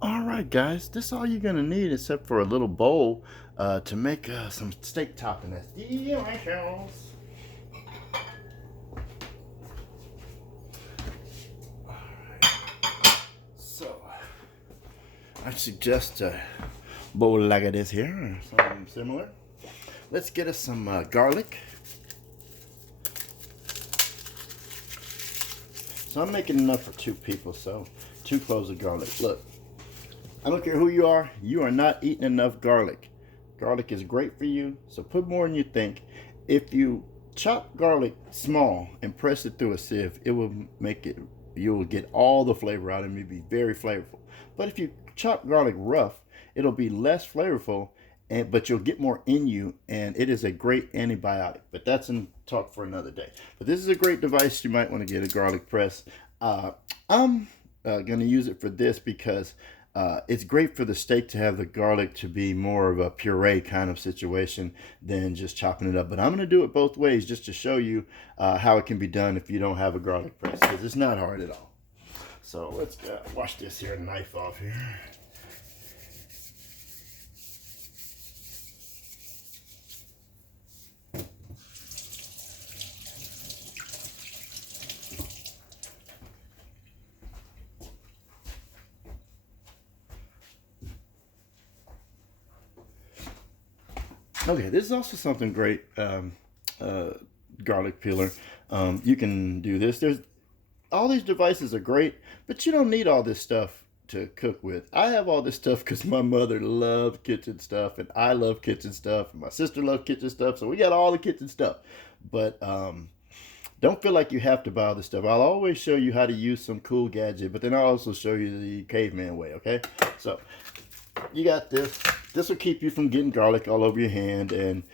All right, guys, this is all you're gonna need except for a little bowl to make some steak topping. That's delicious. All right. So, I suggest a bowl like this here, or something similar. Let's get us some garlic. So I'm making enough for 2 people, so 2 cloves of garlic. Look, I don't care who you are not eating enough garlic. Garlic is great for you, so put more than you think. If you chop garlic small and press it through a sieve, it will make it, you will get all the flavor out of it. It'll be very flavorful. But if you chop garlic rough, it'll be less flavorful, but you'll get more in you, and it is a great antibiotic. But that's in talk for another day. But this is a great device. You might want to get a garlic press. I'm going to use it for this because it's great for the steak to have the garlic to be more of a puree kind of situation than just chopping it up. But I'm going to do it both ways just to show you how it can be done if you don't have a garlic press, because it's not hard at all. So let's wash this here knife off here. Okay, this is also something great. Garlic peeler. You can do this. There's all these devices are great, but you don't need all this stuff to cook with. I have all this stuff because my mother loved kitchen stuff, and I love kitchen stuff, and my sister loved kitchen stuff. So we got all the kitchen stuff. But don't feel like you have to buy all this stuff. I'll always show you how to use some cool gadget, but then I'll also show you the caveman way. Okay, so you got this. This will keep you from getting garlic all over your hand, and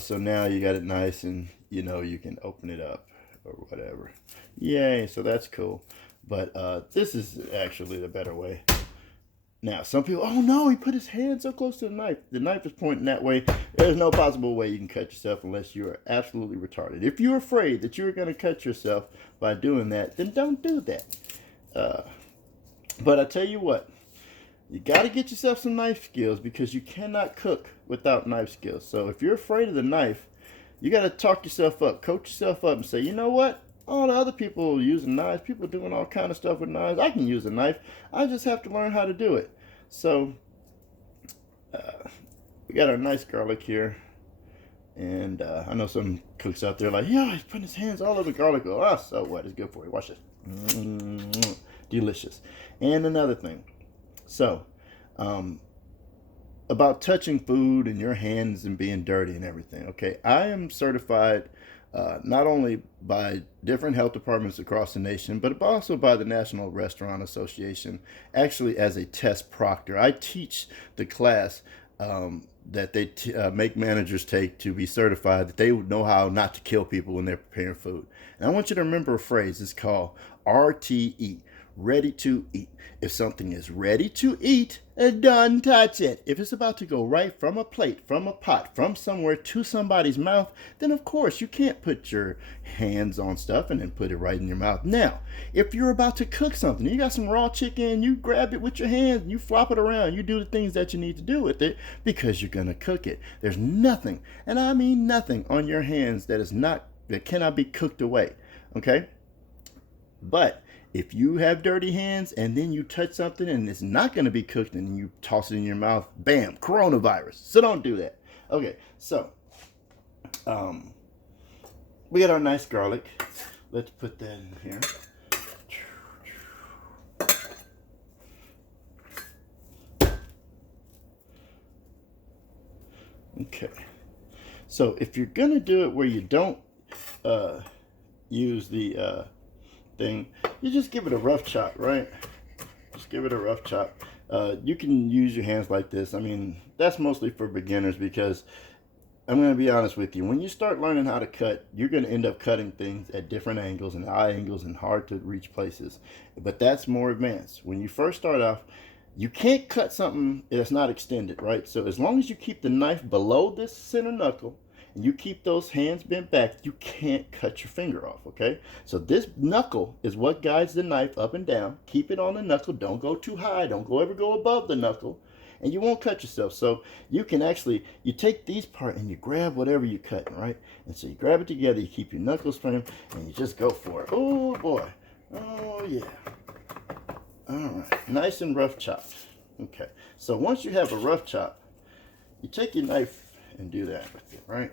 so now you got it nice, and you can open it up or whatever. Yay! So that's cool. But this is actually the better way. Now, some people, oh no, he put his hand so close to the knife. The knife is pointing that way. There's no possible way you can cut yourself unless you are absolutely retarded. If you're afraid that you're going to cut yourself by doing that, then don't do that. Uh, but I tell you what, you got to get yourself some knife skills because you cannot cook without knife skills. So if you're afraid of the knife, you got to talk yourself up, coach yourself up, and say, you know what? All the other people using knives, people doing all kind of stuff with knives. I can use a knife. I just have to learn how to do it. So we got our nice garlic here, and I know some cooks out there like, yeah, he's putting his hands all over garlic. Oh, so what? It's good for you. Watch this. Delicious. And another thing. So, about touching food and your hands and being dirty and everything. Okay, I am certified not only by different health departments across the nation, but also by the National Restaurant Association, actually as a test proctor. I teach the class that they make managers take to be certified that they know how not to kill people when they're preparing food. And I want you to remember a phrase. It's called RTE, ready to eat. If something is ready to eat, don't touch it. If it's about to go right from a plate, from a pot, from somewhere to somebody's mouth, then of course you can't put your hands on stuff and then put it right in your mouth. Now, if you're about to cook something, you got some raw chicken, you grab it with your hands, you flop it around, you do the things that you need to do with it because you're gonna cook it. There's nothing, and I mean nothing, on your hands that cannot be cooked away. Okay? But if you have dirty hands and then you touch something and it's not going to be cooked and you toss it in your mouth, bam, coronavirus. So don't do that. Okay, so um, we got our nice garlic. Let's put that in here. Okay, so if you're going to do it where you don't use the thing, you just give it a rough chop, right? Just give it a rough chop. You can use your hands like this. I mean, that's mostly for beginners because I'm going to be honest with you. When you start learning how to cut, you're going to end up cutting things at different angles and eye angles and hard to reach places. But that's more advanced. When you first start off, you can't cut something that's not extended, right? So as long as you keep the knife below this center knuckle and you keep those hands bent back, you can't cut your finger off, okay? So this knuckle is what guides the knife up and down. Keep it on the knuckle. Don't go too high. Don't ever go above the knuckle, and you won't cut yourself. So you can actually, you take these part and you grab whatever you're cutting, right? And so you grab it together, you keep your knuckles firm, and you just go for it. Oh boy. Oh yeah. All right, nice and rough chopped. Okay, so once you have a rough chop, you take your knife and do that with it, right?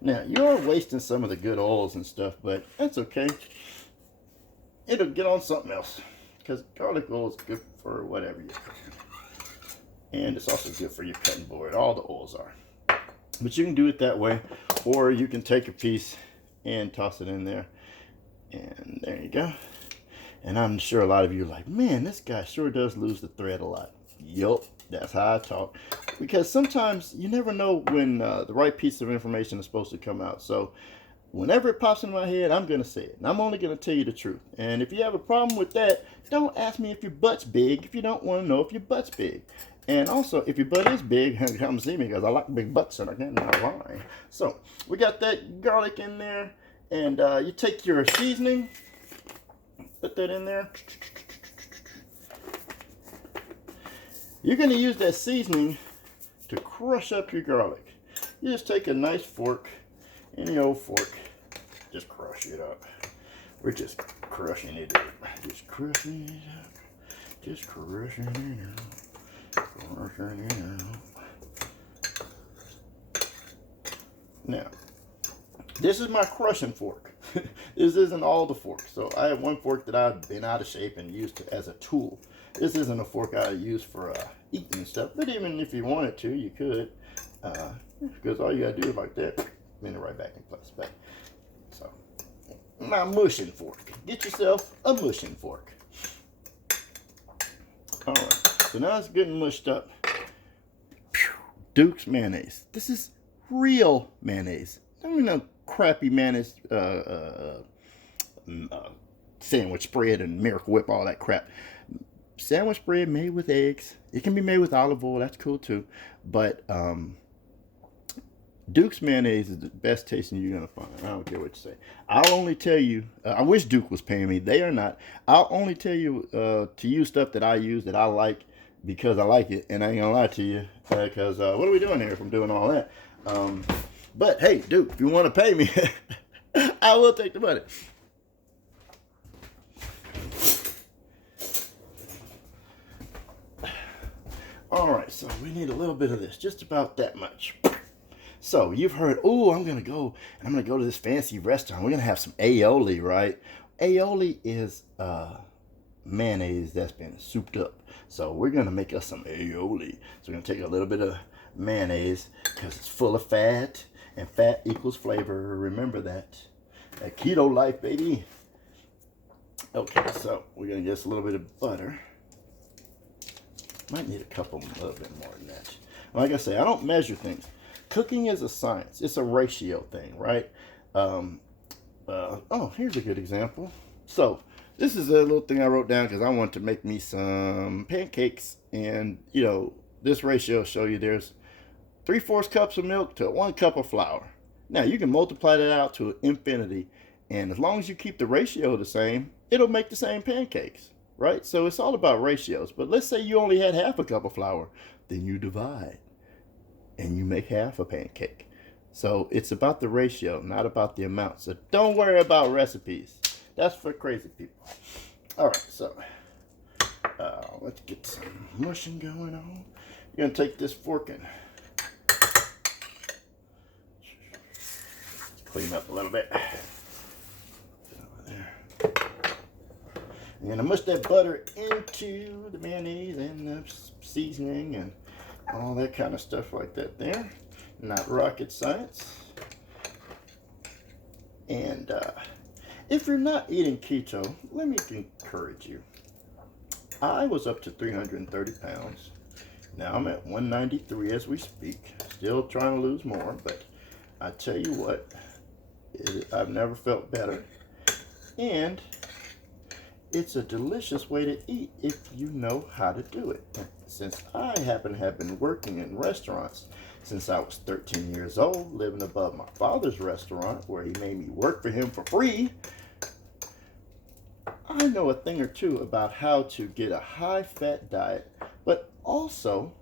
Now, you are wasting some of the good oils and stuff, but that's okay. It'll get on something else, because garlic oil is good for whatever you're cooking. And it's also good for your cutting board. All the oils are. But you can do it that way, or you can take a piece and toss it in there. And there you go. And I'm sure a lot of you are like, man, this guy sure does lose the thread a lot. Yup, that's how I talk. Because sometimes you never know when the right piece of information is supposed to come out. So whenever it pops in my head, I'm going to say it. And I'm only going to tell you the truth. And if you have a problem with that, don't ask me if your butt's big if you don't want to know if your butt's big. And also, if your butt is big, come see me because I like big butts and I can't lie. So we got that garlic in there. And you take your seasoning. Put that in there. You're going to use that seasoning to crush up your garlic. You just take a nice fork, any old fork, just crush it up. We're just crushing it up. Just crushing it up. Just crushing it up. Crushing it up. Now, this is my crushing fork. This isn't all the forks. So I have one fork that I've been out of shape and used as a tool. This isn't a fork I use for eating and stuff. But even if you wanted to, you could. Because all you gotta do is like that. Bend it right back in place. But so my mushing fork. Get yourself a mushing fork. Alright. So now it's getting mushed up. Duke's mayonnaise. This is real mayonnaise. I mean, no crappy mayonnaise sandwich spread and Miracle Whip, all that crap. Sandwich bread made with eggs. It can be made with olive oil. That's cool too. But Duke's mayonnaise is the best tasting you're going to find. I don't care what you say. I'll only tell you, I wish Duke was paying me. They are not. I'll only tell you to use stuff that I use that I like because I like it. And I ain't going to lie to you because what are we doing here if I'm doing all that? But hey, Duke, if you want to pay me, I will take the money. All right, so we need a little bit of this, just about that much. So you've heard, oh, I'm gonna go to this fancy restaurant. We're gonna have some aioli, right? Aioli is mayonnaise that's been souped up. So we're gonna make us some aioli. So we're gonna take a little bit of mayonnaise because it's full of fat, and fat equals flavor. Remember that. That keto life, baby. Okay, so we're gonna get us a little bit of butter. Might need a little bit more than that. Like I say, I don't measure things. Cooking is a science. It's a ratio thing, right? Oh, here's a good example. So this is a little thing I wrote down because I want to make me some pancakes. And, you know, this ratio will show you there's 3/4 cups of milk to 1 cup of flour. Now, you can multiply that out to infinity. And as long as you keep the ratio the same, it'll make the same pancakes. Right? So it's all about ratios. But let's say you only had 1/2 cup of flour. Then you divide. And you make half a pancake. So it's about the ratio, not about the amount. So don't worry about recipes. That's for crazy people. Alright, so let's get some mushing going on. You're going to take this fork and clean up a little bit. You're going to mush that butter into the mayonnaise and the seasoning and all that kind of stuff like that there. Not rocket science. And if you're not eating keto, let me encourage you. I was up to 330 pounds. Now I'm at 193 as we speak. Still trying to lose more, but I tell you what, I've never felt better. And it's a delicious way to eat if you know how to do it. And since I happen to have been working in restaurants since I was 13 years old, living above my father's restaurant where he made me work for him for free, I know a thing or two about how to get a high-fat diet, but also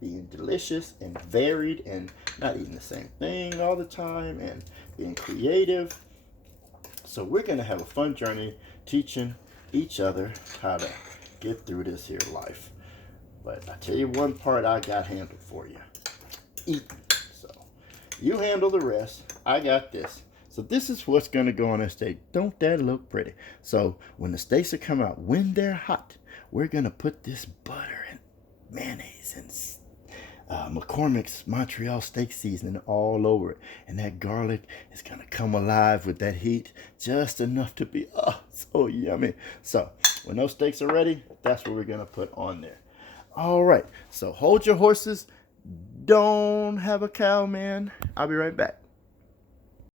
being delicious and varied and not eating the same thing all the time and being creative. So we're going to have a fun journey teaching each other how to get through this here life. But I tell you one part I got handled for you. Eating. So you handle the rest. I got this. So this is what's going to go on a steak. Don't that look pretty? So when the steaks are come out, when they're hot, we're going to put this butter and mayonnaise and McCormick's Montreal steak seasoning all over it. And that garlic is going to come alive with that heat, just enough to be, so yummy. So when those steaks are ready, that's what we're going to put on there. All right, so hold your horses. Don't have a cow, man. I'll be right back.